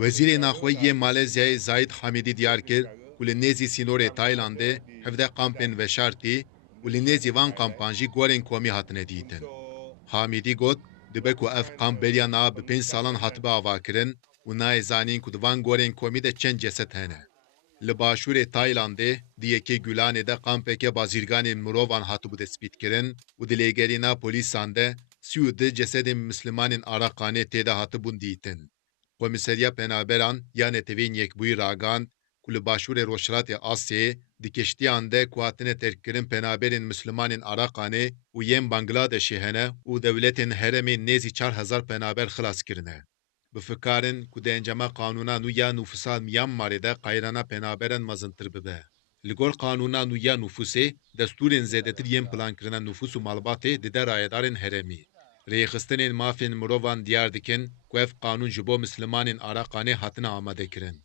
Wezîrê Naxweyî Malezyayê Zahid Hamidî diyar kir ku li nêzî sînorê Taylandê 17 kampên veşartî û li nêzî van kampan jî gorên komî hatine dîtin. Hamidî got dibe ku ev kamp beriya niha bi 5 salan hatibe avakirin û nayê zanîn ku di van gorên komî de çend ceset hene. Li başûrê Taylandê di yekê Gulanê de kampeke bazîrganên mirovan hatibû destpîtkirin û di lêgerîna polîsan de 32 cesedên mislimanên Arakanê têde hatibûn dîtin. Komîseriya Penaberan ya Netewên Yekbûyî ragand ku li başûrê Rojhilatê Asyayê di keştiyan de ku hatine terkkirin penaberên mislimanên Arakanê û yên Bangladeşê hene û dewletên herêmê nêzî 4000 penaber xilas kirine. Bifikarin ku di encama qanûna nû ya nûfusa Myanmarê de qayrana penaberan mezintir bibe. Li gor qanûna nû ya nûfusê, destûrên zêdetir yên plankirina nûfus û malbatê dide rayedarên herêmî. Rêxistinên mafên mirovan diyar dikin ku ev qanûn ji bo mislimanên Arakanê hatine amadekirin.